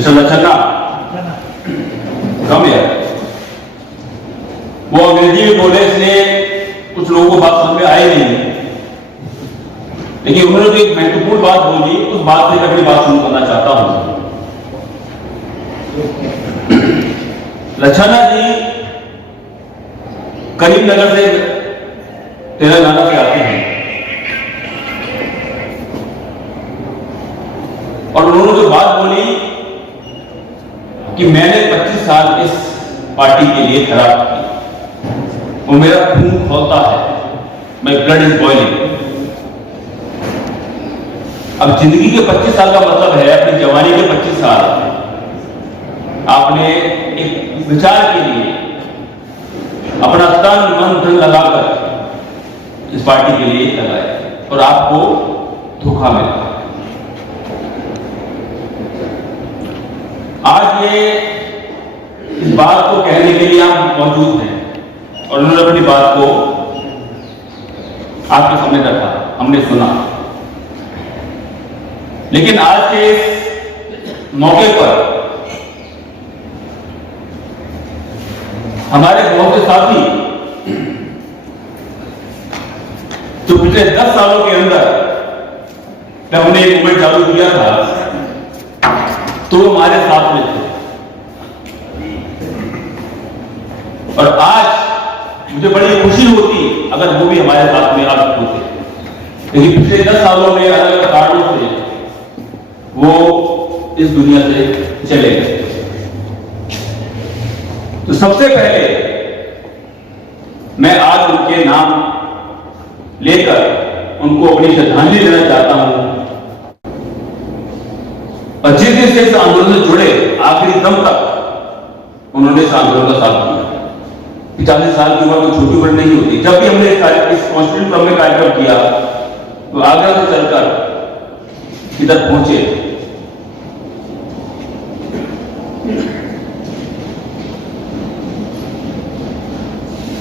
Mister लच्छन्ना कम है। वो अंग्रेजी में बोले इसलिए कुछ लोगों को बात समझ में आई नहीं, लेकिन उन्होंने जो एक महत्वपूर्ण बात बोली उस बात से मैं अपनी बात शुरू करना चाहता हूं। लच्छन्ना जी करीमनगर से तेलंगाना से आते हैं और उन्होंने जो बात बोली कि मैंने 25 साल इस पार्टी के लिए खराब की, वो मेरा खून खौलता है, माय ब्लड इज बॉइलिंग। अब जिंदगी के 25 साल का मतलब है अपनी जवानी के 25 साल आपने एक विचार के लिए अपना तन मन धन लगाकर इस पार्टी के लिए लगाया और आपको धोखा मिला। आज ये इस बात को कहने के लिए आप मौजूद हैं और उन्होंने अपनी बात को आपके सामने रखा, हमने सुना। लेकिन आज के इस मौके पर हमारे बहुत से साथी जो पिछले 10 सालों के अंदर जब हमने एक मूवमेंट चालू किया था तो वो हमारे साथ में थे और आज मुझे बड़ी खुशी होती अगर वो भी हमारे साथ में आज होते, लेकिन पिछले 10 सालों में अलग अलग कारणों से वो इस दुनिया से चले गए। तो सबसे पहले मैं आज उनके नाम लेकर उनको अपनी श्रद्धांजलि देना चाहता हूं और जिस दिन से इस आंदोलन से जुड़े आखिरी दम तक उन्होंने इस आंदोलन का साथ दिया। 40 साल की उम्र में छोटी उम्र नहीं होती। जब भी हमने इस कॉन्स्टिट्यूशन क्लब में कार्यक्रम किया तो आगरा से चलकर इधर पहुंचे।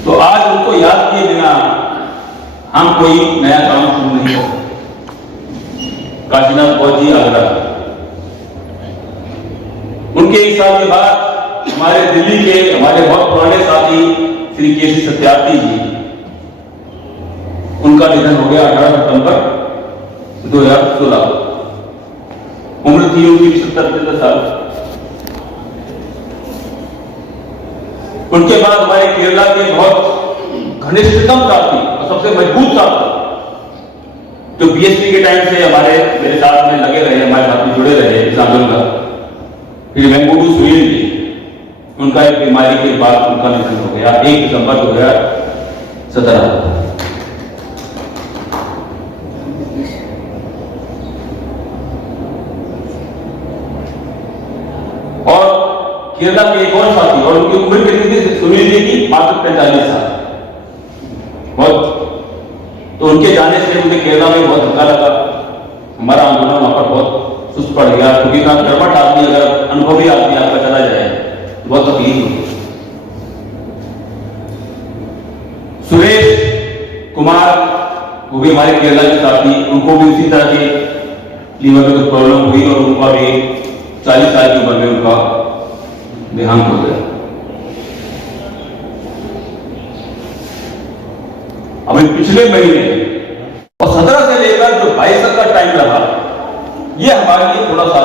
तो आज उनको याद किए बिना हम कोई नया काम शुरू नहीं कर सकते। काशीनाथ गौर जी आगरा, उनके 1 साल के बाद हमारे दिल्ली के हमारे बहुत पुराने साथी श्री केसी सत्यार्थी जी, उनका निधन हो गया 18 सितंबर 2016। उम्र थी उनकी 75 साल। उनके बाद हमारे केरला के बहुत घनिष्ठतम साथी और सबसे मजबूत साथी जो बीएसपी के टाइम से मेरे साथ में लगे रहे, हमारे साथ में जुड़े रहे इस आंदोलन का, फिर वेंकटू सुनील जी, उनका एक बीमारी के बाद उनका निधन हो गया 1 दिसंबर 2017। और केरला के एक और साथी और उनकी उम्र कितनी थी सुनील जी की? मात्र 45 साल। बहुत तो उनके जाने से मुझे केरला में बहुत धक्का लगा। हमारा आंदोलन वहां पर बहुत सुस्त पड़ गया क्योंकि इतना कर्मठ आदमी, अगर अनुभवी आदमी आपका चला जाए तो बहुत तकलीफ होगी। सुरेश कुमार वो भी हमारे केरला के साथी, उनको भी उसी तरह की लीवर में कुछ प्रॉब्लम हुई और उनका भी 40 साल की उम्र में उनका देहांत हो गया। अभी पिछले महीने और 17 से लेकर जो 22 तक का टाइम रहा, ये हमारे लिए थोड़ा सा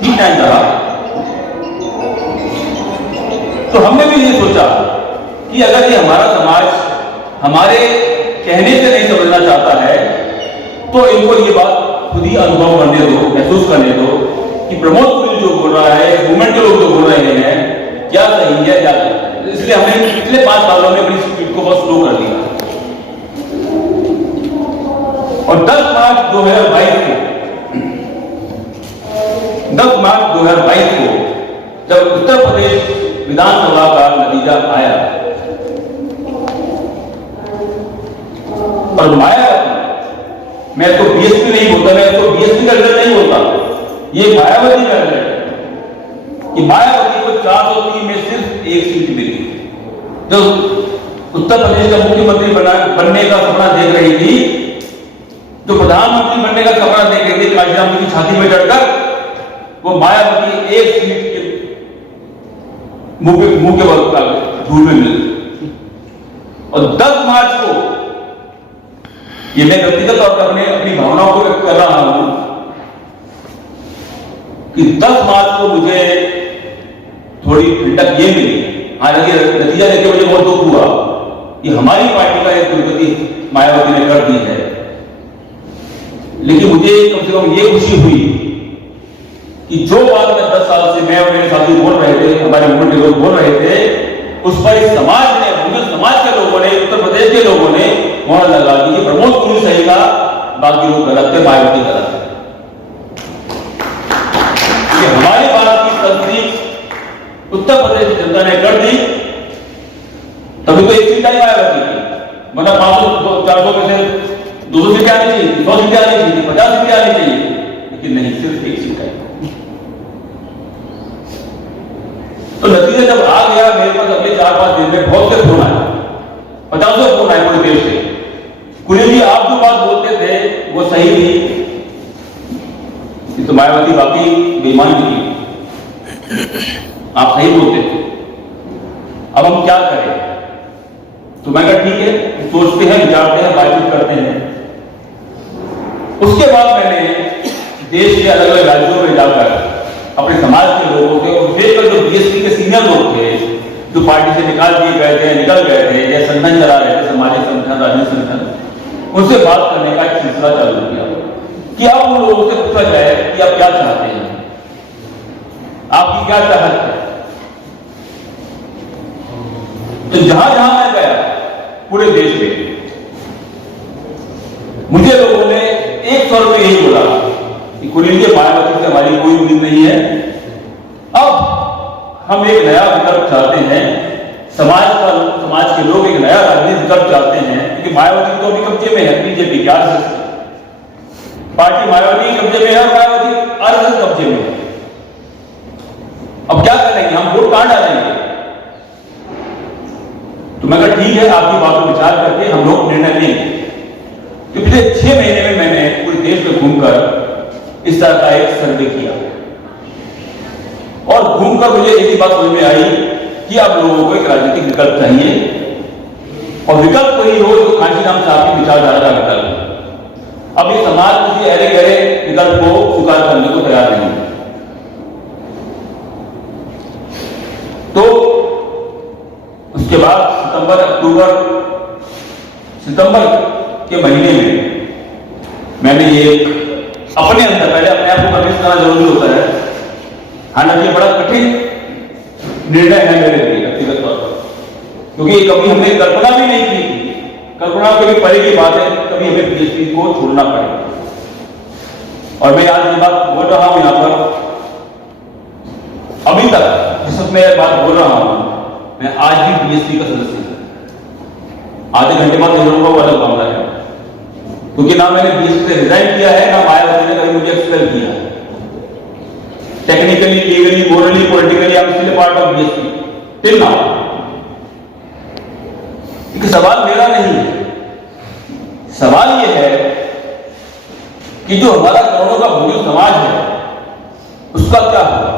ठीक टाइम रहा। तो हमने भी ये सोचा कि अगर ये हमारा समाज हमारे कहने से नहीं समझना चाहता है तो इनको ये बात खुद ही अनुभव करने दो, महसूस करने दो कि प्रमोद पुरी जो बोल रहा है, मूवमेंट के लोग जो बोल रहे हैं, क्या सही है क्या गलत है। इसलिए हमने पिछले 5 सालों में अपनी स्पीड को बहुत स्लो कर दिया और 10 मार्च 2022 को जब उत्तर प्रदेश विधानसभा का नतीजा आया और मैं तो बीएसपी नहीं बोलता, मैं तो बीएसपी का रिजल्ट नहीं बोलता, ये मायावती का रिजल्ट है कि मायावती को 403 में सिर्फ 1 सीट मिली। जो उत्तर प्रदेश का मुख्यमंत्री बनने का सपना देख रही थी, जो प्रधानमंत्री बनने का सपना देख रही थी, काशीराम जी की छाती में चढ़कर वो मायावती एक सीट के मुंह के बल धूल में मिल। और 10 मार्च को ये मैं व्यक्तिगत तौर पर अपनी भावनाओं को व्यक्त कर रहा हूं कि 10 मार्च को मुझे थोड़ी ठंडक ये मिली। हालांकि नतीजा देख के मुझे बहुत दुख हुआ कि हमारी पार्टी का एक दुर्गति मायावती ने कर दी है, लेकिन मुझे कम से कम ये खुशी हुई कि जो बात में 10 साल से मैं और मेरे साथी बोल रहे थे, हमारे मूवमेंट के लोग बोल रहे थे, उस पर इस समाज ने, मुस्लिम समाज के लोगों ने, उत्तर प्रदेश के लोगों ने मोहर लगा दी। प्रमोद कुमार सही का, बाकी लोग गलत थे, मायावती गलत है। हमारी बात की तस्दीक उत्तर प्रदेश की जनता ने कर दी, तभी तो एक सीट आई मायावती की। मतलब 500-400 में से 200 सीटें आनी चाहिए, 100 सीटें आनी चाहिए, 50 सीटें आनी चाहिए, लेकिन नहीं, सिर्फ एक सीट आई। तो नतीजा जब आ गया, मेरे पास अगले 4-5 दिन में बहुत से फोन आए, 50 फोन आए पूरे देश से। कुली जी, आप जो बात बोलते थे वो सही थी, तो मायावती बाकी बेईमान थी, आप सही बोलते थे, अब हम क्या करें? तो मैं कहा ठीक है, सोचते हैं, विचारते हैं, बातचीत करते हैं। उसके बाद मैंने देश के अलग अलग राज्यों में जाकर अपने समाज के लोगों से, और विशेषकर जो बीएसपी के सीनियर लोग थे, जो पार्टी से निकाल दिए गए थे, निकल गए थे, या संगठन चला रहे थे, सामाजिक संगठन, राजनीतिक संगठन, उनसे बात करने का एक सिलसिला चालू किया कि अब उन लोगों से पूछा जाए कि आप क्या चाहते हैं, आपकी क्या चाहत है। तो जहां जहां मैं गया पूरे देश में, मुझे लोगों ने एक स्वर में यही बोला कि कुलीन मायावती से हमारी कोई उम्मीद नहीं है, अब हम एक नया विकल्प चाहते हैं, समाज के लोग एक नया राजनीतिक विकल्प चाहते हैं, क्योंकि मायावती तो अभी कब्जे में है, बीजेपी की आरएसएस पार्टी मायावती के कब्जे में है, और मायावती आरएसएस कब्जे में है। अब क्या करेंगे, हम वोट कहां डालेंगे? तो मैं कहा ठीक है, आपकी बात पर विचार करके हम लोग निर्णय लेंगे। तो पिछले 6 महीने में मैंने पूरे देश में घूमकर इस तरह का एक सर्वे किया, और घूमकर मुझे एक ही बात समझ में आई कि अब लोगों को एक राजनीतिक विकल्प चाहिए, और विकल्प कोई हो जो काशीराम साहब की विचारधारा का विकल्प। अब ये समाज किसी अरे गहरे विकल्प को स्वीकार करने को तैयार नहीं है। तो उसके बाद सितंबर के महीने में मैंने ये अपने अंदर, पहले अपने आप को कन्विंस करना जरूरी होता है, हालांकि बड़ा कठिन निर्णय है मेरे लिए व्यक्तिगत तौर पर, क्योंकि कभी हमने कल्पना भी नहीं की, कल्पना कभी परे की बात है, कभी हमें बीएसपी को छोड़ना पड़ेगा। और मैं आज ये बात बोल रहा हूं यहां पर, अभी तक जिस वक्त मैं बात बोल रहा हूं, मैं आज भी बीएसपी का सदस्य हूं। आधे घंटे बाद इन लोगों को अलग मामला है, क्योंकि ना मैंने बीएसपी से रिजाइन किया है, ना मायावती ने कभी मुझे एक्सपेल किया। Technically, legally, morally, politically I am still part of BSP till now. एक सवाल मेरा नहीं है, सवाल यह है कि जो हमारा करोड़ों का भूमि समाज है, उसका क्या होगा?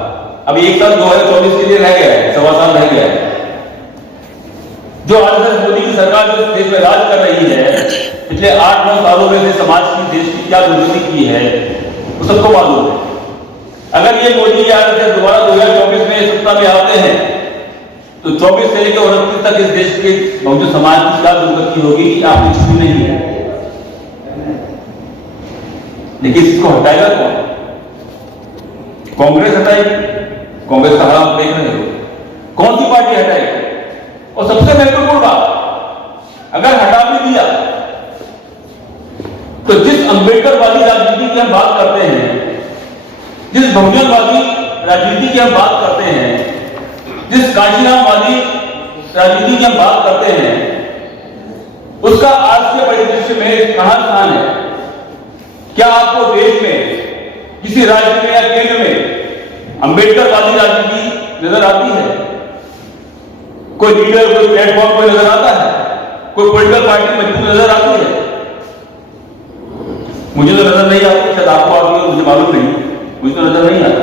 अभी 1 साल 2024 के लिए रह गया है, 1.25 साल रह गया है। जो आरएसएस मोदी की सरकार जो देश में राज कर रही है, पिछले 8-9 सालों में से समाज की, देश की क्या दुर्गति की है, वो सबको मालूम है। अगर ये मोदी या आरएसएस दोबारा 2024 में सत्ता में आते हैं, तो 24 से लेकर 29 तक इस देश के बहुजन समाज की क्या दुर्गति होगी कि आपने छुपी नहीं है। लेकिन इसको हटाएगा कौन? कांग्रेस हटाएगी। कांग्रेस का हाल आप देख रहे हो, कौन सी पार्टी हटाएगी? और सबसे महत्वपूर्ण बात, अगर हटा भी दिया तो जिस अंबेडकरवादी राजनीति की हम बात करते हैं, जिस बहुजनवादी राजनीति की हम बात करते हैं, जिस काशीरामवादी राजनीति की हम बात करते हैं, उसका आज के परिदृश्य में कहां स्थान है? क्या आपको देश में किसी राज्य में या केंद्र में अंबेडकरवादी राजनीति नजर आती है? कोई लीडर, कोई प्लेटफॉर्म कोई नजर आता है? कोई पॉलिटिकल पार्टी मजबूत नजर आती है? मुझे तो नजर नहीं आती, शायद आपको आती है, मालूम नहीं, मुझे तो नजर नहीं आता।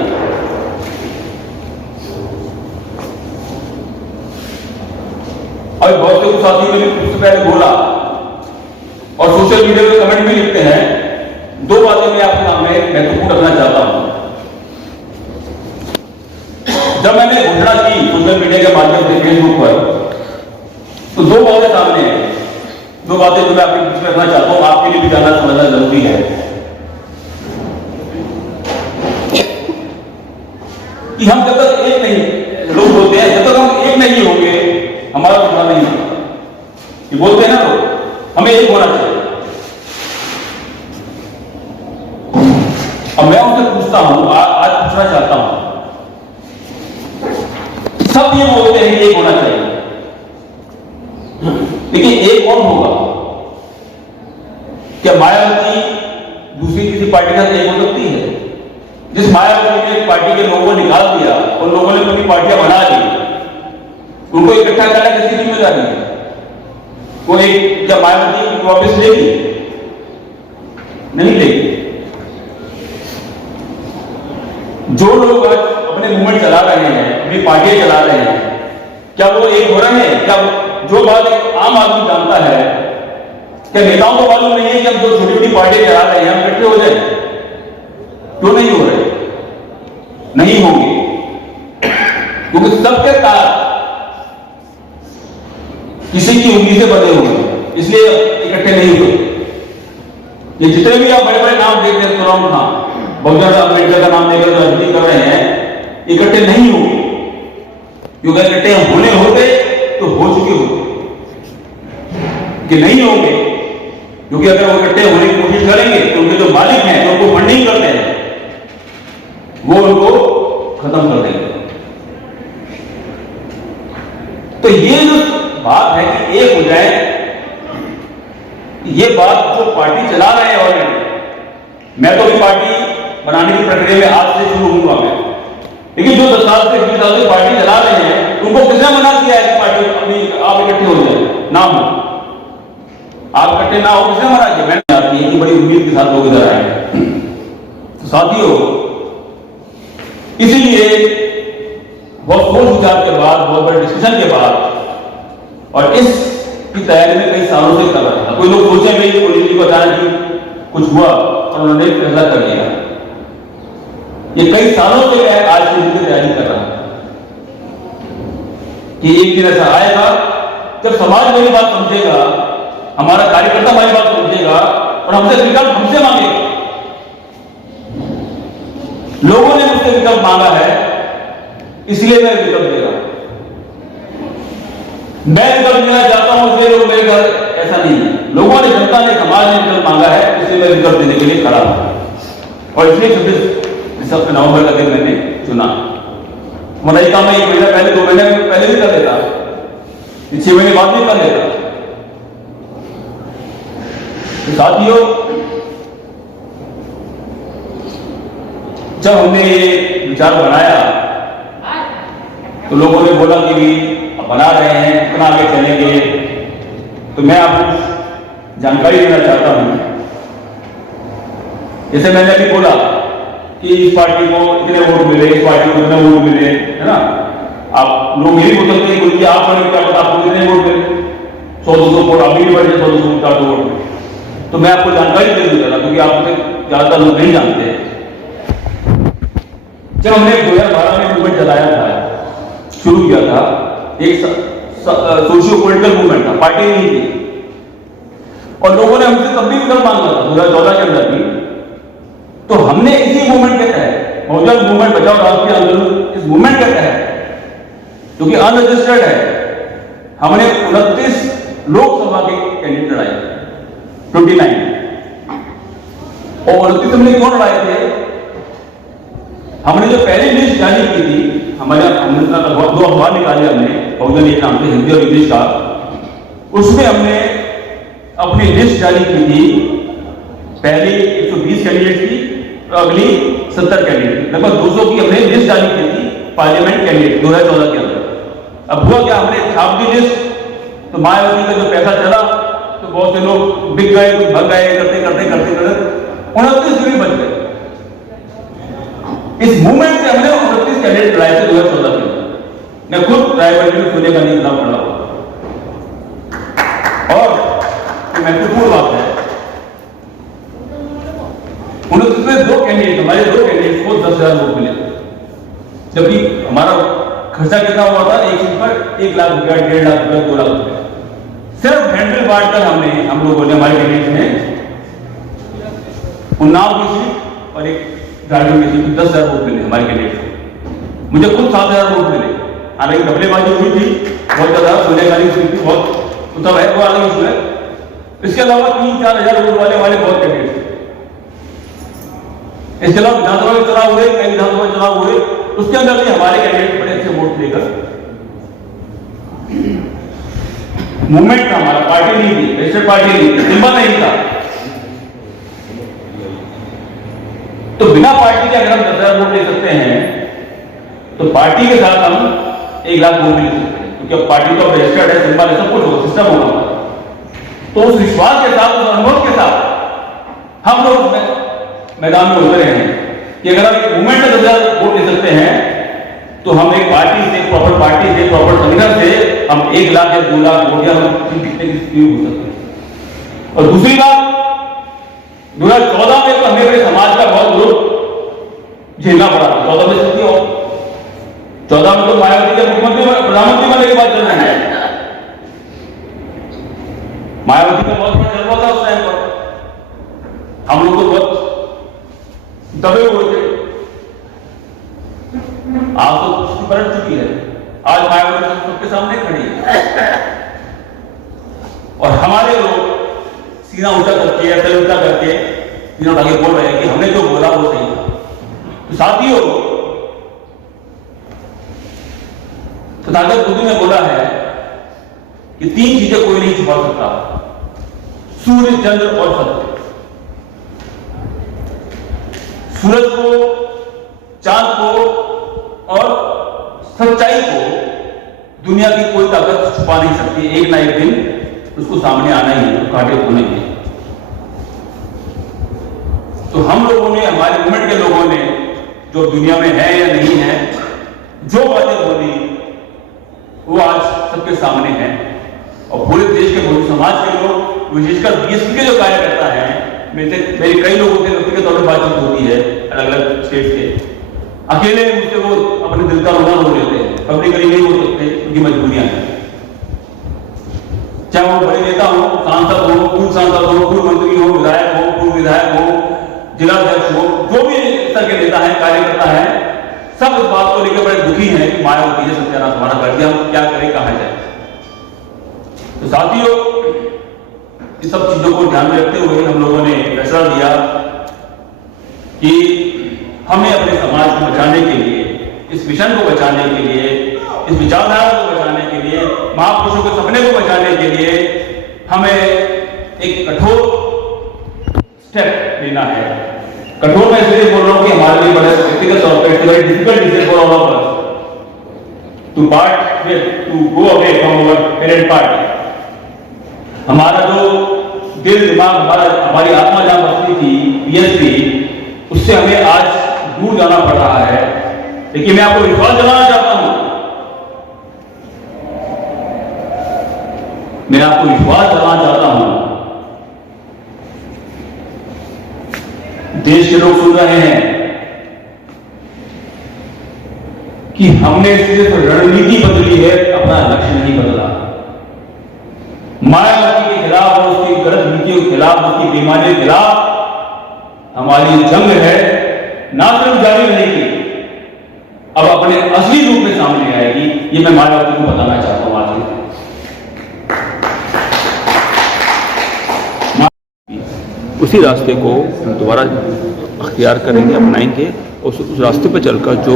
और बहुत से साथी ने उससे पहले बोला और सोशल मीडिया में कमेंट भी लिखते हैं। दो बातें मैं आपके सामने महत्वपूर्ण रखना चाहता हूं। जब मैंने घोषणा की सोशल मीडिया के माध्यम से फेसबुक पर, तो दो बातें सामने हैं। दो बातें जो मैं आपके बीच में रखना चाहता हूं, आपके लिए भी जानना समझना जरूरी है कि हम जब तक एक नहीं, लोग बोलते हैं जब तक हम एक नहीं होंगे हमारा सुधार नहीं होगा। ये बोलते हैं ना लोग, हमें एक होना चाहिए। अब मैं उनसे पूछता हूं, आज पूछना चाहता हूं, सब ये बोलते हैं कि एक होना चाहिए, लेकिन एक कौन होगा? क्या मायावती दूसरी किसी पार्टी के साथ एक हो सकती है? जिस मायावती ने पार्टी के लोगों को निकाल दिया और लोगों ने अपनी पार्टियां बना ली, उनको इकट्ठा करना किसी जिम्मेदारी है? वो एक क्या मायावती वापस लेगी? नहीं लेगी। जो लोग आज अपने मूवमेंट चला रहे हैं, अपनी पार्टियां चला रहे हैं, क्या वो एक हो रहे हैं? क्या जो बात एक आम आदमी जानता है, क्या नेताओं को मालूम नहीं है कि हम जो छोटी छोटी पार्टियां चला रहे हैं हम इकट्ठे हो जाए? क्यों नहीं हो रहे? नहीं होंगे, क्योंकि सबके तार किसी की उंगली से बंधे हुए हैं, इसलिए इकट्ठे नहीं हुए। ये जितने भी आप बड़े बड़े नाम देखते हैं, तुरंत खान, बहुजन अम्बेडकर का नाम लेकर राजनीति कर रहे हैं, इकट्ठे नहीं होंगे। क्योंकि इकट्ठे होने होते तो हो चुके होते, कि नहीं होंगे। क्योंकि अगर वो इकट्ठे होने की कोशिश करेंगे तो उनके जो मालिक हैं, जो उनको फंडिंग करते हैं, वो उनको खत्म कर देंगे। तो ये जो बात है कि एक हो जाए, ये बात जो पार्टी चला रहे हैं ऑलरेडी, मैं तो अभी पार्टी बनाने की प्रक्रिया में आज से शुरू होऊंगा मैं, लेकिन जो 10 साल से 20 साल से पार्टी चला रहे हैं, उनको किसने मना किया है कि पार्टी अपनी आप इकट्ठे हो जाए? ना हो, आप इकट्ठे ना हो, किसने मना किया? मैंने आती है कि बड़ी उम्मीद के साथ लोग इधर आए। तो साथियों, इसीलिए बहुत सोच विचार के बाद, बहुत बड़े डिस्कशन के बाद, और इसकी तैयारी में कई सालों से कर रहा था। कोई लोग सोचे भाई पुलिस जी को अचानक कुछ हुआ और उन्होंने फैसला कर लिया। ये कई सालों से मैं आज की तैयारी कर रहा हूं कि एक दिन ऐसा आएगा जब समाज मेरी बात समझेगा, हमारा कार्यकर्ता हमारी बात समझेगा और हमसे विकल्प हमसे मांगेगा। लोगों ने मुझसे विकल्प मांगा है, इसलिए मैं विकल्प दे रहा हूं। मैं विकल्प देना चाहता हूं, इसलिए लोग मेरे घर, ऐसा नहीं है। लोगों ने, जनता ने, समाज ने विकल्प मांगा है, इसलिए मैं विकल्प देने के लिए खड़ा हूं। और इसलिए 26 नवंबर का दिन मैंने चुना। मनाई का मैं 1 महीना पहले, 2 महीने पहले भी कर लेता, 6 महीने बाद भी कर लेता। तो साथियों, जब हमने ये विचार बनाया तो लोगों ने बोला कि भी बना रहे हैं, कितना आगे चलेंगे। तो मैं आपको जानकारी देना चाहता हूं। जैसे मैंने अभी बोला कि इस पार्टी को इतने वोट मिले, इस पार्टी को इतने वोट मिले, है ना। आप लोग यही बोल सकते हैं कि आप क्या पता आपको कितने वोट मिले, 100-200 वोट अभी भी बढ़ जाए, 100-200 वोट। तो मैं आपको जानकारी दे दूंगा, क्योंकि आप ज्यादातर लोग नहीं जानते। जब हमने 2012 में मूवमेंट चलाया था, शुरू किया था, एक सोशियो पॉलिटिकल मूवमेंट था, पार्टी नहीं थी, और लोगों ने हमसे तब भी विकल्प मांगा था 2014 के अंदर भी। तो हमने इसी मूवमेंट के तहत, बहुजन मूवमेंट बचाओ राष्ट्रीय आंदोलन, इस मूवमेंट के तहत, जो कि अनरजिस्टर्ड है, हमने 29 लोकसभा के कैंडिडेट लड़ाए, 29। और 29 हमने क्यों लड़ाए थे? हमने जो पहली लिस्ट जारी की थी, हमने 2 अखबार निकाले हमने, बहुजन एक नाम से, हिंदी और इंग्लिश का, उसमें हमने अपनी लिस्ट जारी की थी। पहली 120 कैंडिडेट की, अगली 70 कैंडिडेट, लगभग 200 की हमने लिस्ट जारी की थी पार्लियामेंट कैंडिडेट 2014 के अंदर। अब हुआ क्या, हमने छाप दी लिस्ट, तो मायावती का जो पैसा चला तो बहुत से लोग बिक गए, कुछ भग गए, करते करते 29 भी बच गए। इस मूवमेंट से हमने 29 कैंडिडेट लाए थे 2014 के। मैं खुद रायबरेली में सोनिया गांधी के खिलाफ खड़ा हुआ। और महत्वपूर्ण बात है, 29 में हमारे दो कैंडिडेट को 10,000 वोट मिले, जबकि हमारा खर्चा कितना हुआ था एक सीट पर 1 लाख रुपया, 1.5 लाख रुपया, 2 लाख रुपया। सिर्फ हैंडल बांटकर हम लोगों ने, हमारे कैंडिडेट ने उन्नाव की सीट और एक झारखंड की सीट 10,000 वोट मिले हमारे कैंडिडेट को। मुझे खुद 7,000 वोट मिले। हालांकि डबलेबाजी हुई थी बहुत ज्यादा, सोनिया गांधी की सीट बहुत तब है वो अलग इशू है। इसके अलावा 3-4 हजार वोट वाले हमारे बहुत कैंडिडेट थे। इसके अलावा विधानसभा के चुनाव हुए, कई विधानसभा चुनाव हुए, उसके अंदर भी हमारे कैंडिडेट बड़े अच्छे वोट लेकर मूवमेंट था हमारा, पार्टी नहीं थी, रजिस्टर्ड पार्टी नहीं थी, सिंबल नहीं था। तो बिना पार्टी के अगर हम 10,000 वोट ले सकते हैं तो पार्टी के साथ हम 1 लाख वोट भी ले सकते हैं, क्योंकि अब पार्टी तो रजिस्टर्ड है, सिंबल है, सब कुछ होगा, सिस्टम होगा। तो उस विश्वास के साथ, उस अनुभव के साथ हम लोग मैदान में उतरे हैं कि अगर हम एक मूवमेंट में 10,000 वोट ले सकते हैं तो हम एक पार्टी से, प्रॉपर पार्टी से, प्रॉपर संगठन से हम 1 लाख या 2 लाख वोट या हम जीतने की स्थिति हो सकते हैं। और दूसरी बात, 2014 में तो हमें अपने समाज का बहुत विरोध झेलना पड़ा। 14 में स्थिति और 14 में तो मायावती के मुख्यमंत्री प्रधानमंत्री बनने की बात चल रही है। मायावती का बहुत बड़ा जज्बा था उस टाइम पर, हम लोग तो बहुत दबे हुए थे। आज तो कुछ पलट चुकी है, आज मायावती सबके सामने खड़ी है और हमारे लोग सीना ऊंचा करके या तल ऊंचा करके तीनों आगे बोल रहे हैं कि हमने जो बोला वो सही था। तो साथियों, तथागत बुद्ध ने बोला है कि 3 चीजें कोई नहीं छुपा सकता, सूर्य, चंद्र और सत्य। सूरज को, चांद को और सच्चाई को दुनिया की कोई ताकत छुपा नहीं सकती। एक ना एक दिन उसको सामने आना ही है, काटे होने ही। तो हम लोगों ने, हमारे मूवमेंट के लोगों ने, जो दुनिया में है या नहीं है, जो बातें बोली वो आज सबके सामने है। और पूरे देश के बहु समाज के लोग, विशेषकर बीएसपी के जो कार्यकर्ता हैं, मेरे कई लोगों से व्यक्तिगत तौर पर बातचीत होती है अलग अलग स्टेट के, अकेले मुझसे वो अपने दिल का रोना रो लेते हैं, पब्लिकली नहीं हो सकते, उनकी मजबूरियां हैं। चाहे वो बड़े नेता हो, सांसद हो, पूर्व सांसद हो, पूर्व मंत्री हो, विधायक हो, पूर्व विधायक हो, जिलाध्यक्ष हो, जो भी स्तर के नेता है, कार्यकर्ता है, सब इस बात को लेकर बड़े दुखी हैं कि मायावती ने सत्यानाश हमारा कर दिया, हम क्या करें, कहां जाए। तो साथियों, इस सब चीजों को ध्यान में रखते हुए हम लोगों ने फैसला लिया कि हमें अपने समाज को बचाने के लिए, इस मिशन को बचाने के लिए, इस विचारधारा को बचाने के लिए, महापुरुषों के सपने को बचाने के लिए हमें एक कठोर स्टेप लेना है। कठोर मैं इसलिए बोल रहा हूं कि हमारे लिए बड़े व्यक्तिगत तौर पर it's very difficult decision for all of us to part with, to go away from our parent party. हमारा जो दिल, दिमाग, हमारी आत्मा जहां बसती थी, बीएसपी, उससे हमें आज दूर जाना पड़ रहा है। लेकिन मैं आपको विश्वास दिलाना चाहता हूं, मैं आपको विश्वास दिलाना चाहता हूं, देश के लोग सुन रहे हैं कि हमने सिर्फ रणनीति बदली है, अपना लक्ष्य नहीं बदला। मायावती के खिलाफ और उसकी गलत नीतियों के खिलाफ, उसकी बेईमानी के खिलाफ हमारी जंग है, ना सिर्फ जारी रहेगी, अब अपने असली रूप में सामने आएगी। ये मैं मायावती को बताना चाहता हूं आज। उसी रास्ते को हम दोबारा अख्तियार करेंगे, अपनाएंगे और उस रास्ते पर चलकर जो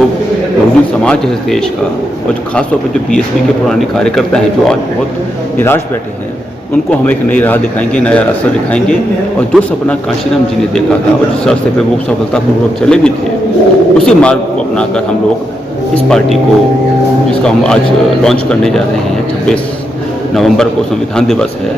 मौजूद समाज है इस देश का, और जो खासतौर पर जो बीएसपी के पुराने कार्यकर्ता हैं जो आज बहुत निराश बैठे हैं, उनको हम एक नई राह दिखाएंगे, नया रास्ता दिखाएंगे। और जो सपना कांशीराम जी ने देखा था और जिस रास्ते पे वो सफलतापूर्वक चले भी थे, उसी मार्ग को अपनाकर हम लोग इस पार्टी को, जिसका हम आज लॉन्च करने जा रहे हैं, 26 नवंबर को संविधान दिवस है,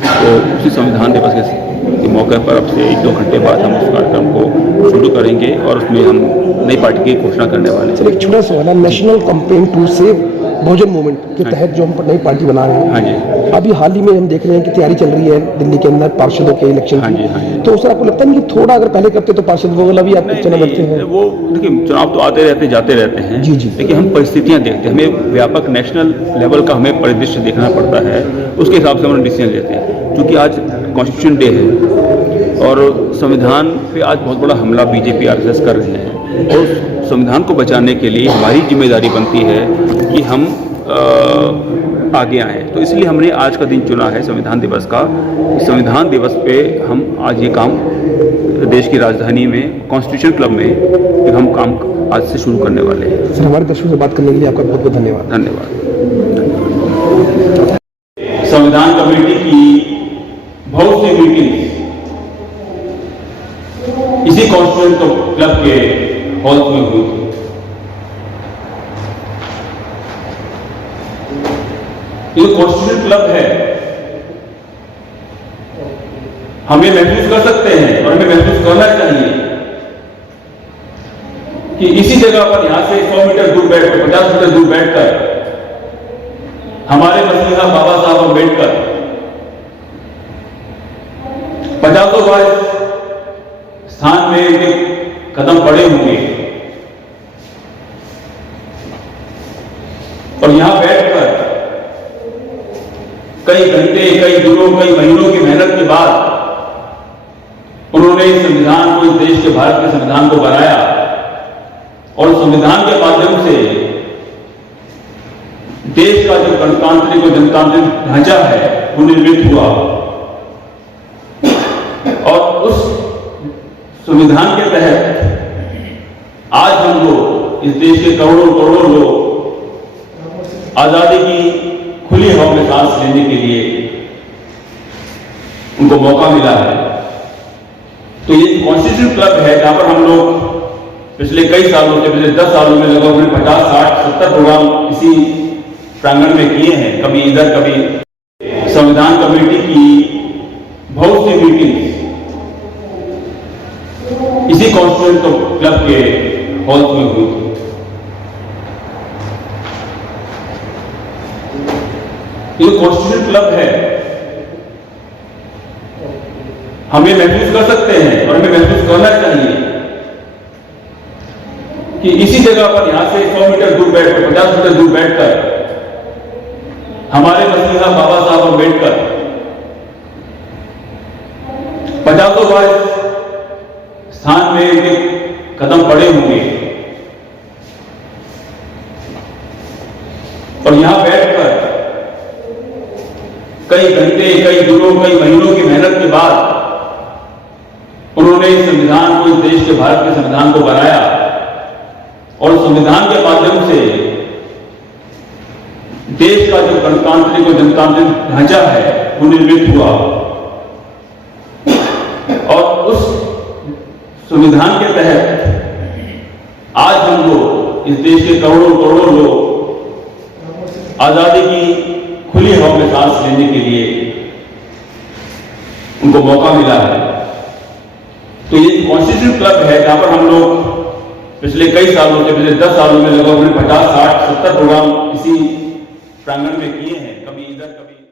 तो उसी संविधान दिवस के मौके पर अब से 1-2 घंटे बाद हम उस कार्यक्रम को शुरू करेंगे और उसमें हम नई पार्टी की घोषणा करने वाले हैं। सर एक छोटा सवाल है, national campaign to save Bahujan movement के तहत जो हम नई पार्टी बना रहे हैं, हाँ जी, अभी हाल ही में हम देख रहे हैं कि तैयारी चल रही है दिल्ली के अंदर पार्षदों के इलेक्शन हाँ की। जी, हाँ जी। तो सर आपको लगता है कि थोड़ा अगर पहले करते तो पार्षद वो वाला भी आप चुनाव लड़ते हैं? वो देखिए, चुनाव तो आते रहते जाते रहते हैं। जी, जी। लेकिन हम परिस्थितियां देखते हैं, हमें व्यापक नेशनल लेवल का हमें परिदृश्य देखना पड़ता है, उसके हिसाब से हम डिसीजन लेते हैं। क्योंकि आज कॉन्स्टिट्यूशन डे है और संविधान पे आज बहुत बड़ा हमला बीजेपी आरएसएस कर रहे हैं, और संविधान को बचाने के लिए हमारी जिम्मेदारी बनती है कि हम आगे आए। तो इसलिए हमने आज का दिन चुना है संविधान दिवस का। संविधान दिवस पे हम आज ये काम देश की राजधानी में कॉन्स्टिट्यूशन क्लब में एक हम काम आज से शुरू करने वाले हैं। सर हमारे दर्शकों से बात करने के लिए आपका बहुत बहुत धन्यवाद। धन्यवाद। संविधान कमेटी की बहुत सी मीटिंग इसी कॉन्स्टिट्यूशन क्लब के हॉल में हुई थी। ये कॉन्स्टिट्यूशन क्लब है, हमें महसूस कर सकते हैं और हमें महसूस करना चाहिए कि इसी जगह पर यहां से 100 मीटर दूर बैठकर 50 मीटर दूर बैठकर हमारे मसीहा बाबा साहब अम्बेडकर 50 बार स्थान में उनके कदम पड़े होंगे और यहां बैठकर कई घंटे, कई दिनों, कई महीनों की मेहनत के बाद उन्होंने इस संविधान को, इस देश के भारत के संविधान को बनाया और संविधान के माध्यम से देश का जो गणतांत्रिक और जनतांत्रिक ढांचा है वो निर्मित हुआ। और उस संविधान के तहत आज हम लोग, इस देश के करोड़ों करोड़ों लोग आजादी की खुली हवा में सांस लेने के लिए उनको मौका मिला है। तो ये कॉन्स्टिट्यूशन क्लब है जहां पर हम लोग पिछले कई सालों से, पिछले 10 सालों में लगभग 50, 60, 70 प्रोग्राम इसी प्रांगण में किए हैं, कभी इधर कभी। संविधान कमेटी की बहुत सी मीटिंग इसी कॉन्स्टिट्यूशन क्लब के हॉल में हुई थी। ये कॉन्स्टिट्यूशन क्लब है, हमें महसूस कर सकते हैं और हमें महसूस करना चाहिए कि इसी जगह पर यहां से 100 मीटर दूर बैठकर 50 मीटर दूर बैठकर हमारे मसीहा बाबा साहब अम्बेडकर 50 बार स्थान में उनके कदम पड़े होंगे और यहां बैठकर कई घंटे, कई दिनों, कई महीनों की मेहनत के बाद उन्होंने इस संविधान को, इस देश के भारत के संविधान को बनाया और संविधान के माध्यम से देश का जो गणतांत्रिक और जनतांत्रिक ढांचा है वो निर्मित हुआ। और उस संविधान के तहत आज हम लोग, इस देश के करोड़ों करोड़ों लोग आजादी की खुली हवा में सांस लेने के लिए उनको मौका मिला है। तो ये कॉन्स्टिट्यूशन क्लब है जहां पर हम लोग पिछले कई सालों से, पिछले 10 सालों में लगभग 50, 60, 70 प्रोग्राम इसी प्रांगण में किए हैं, कभी इधर कभी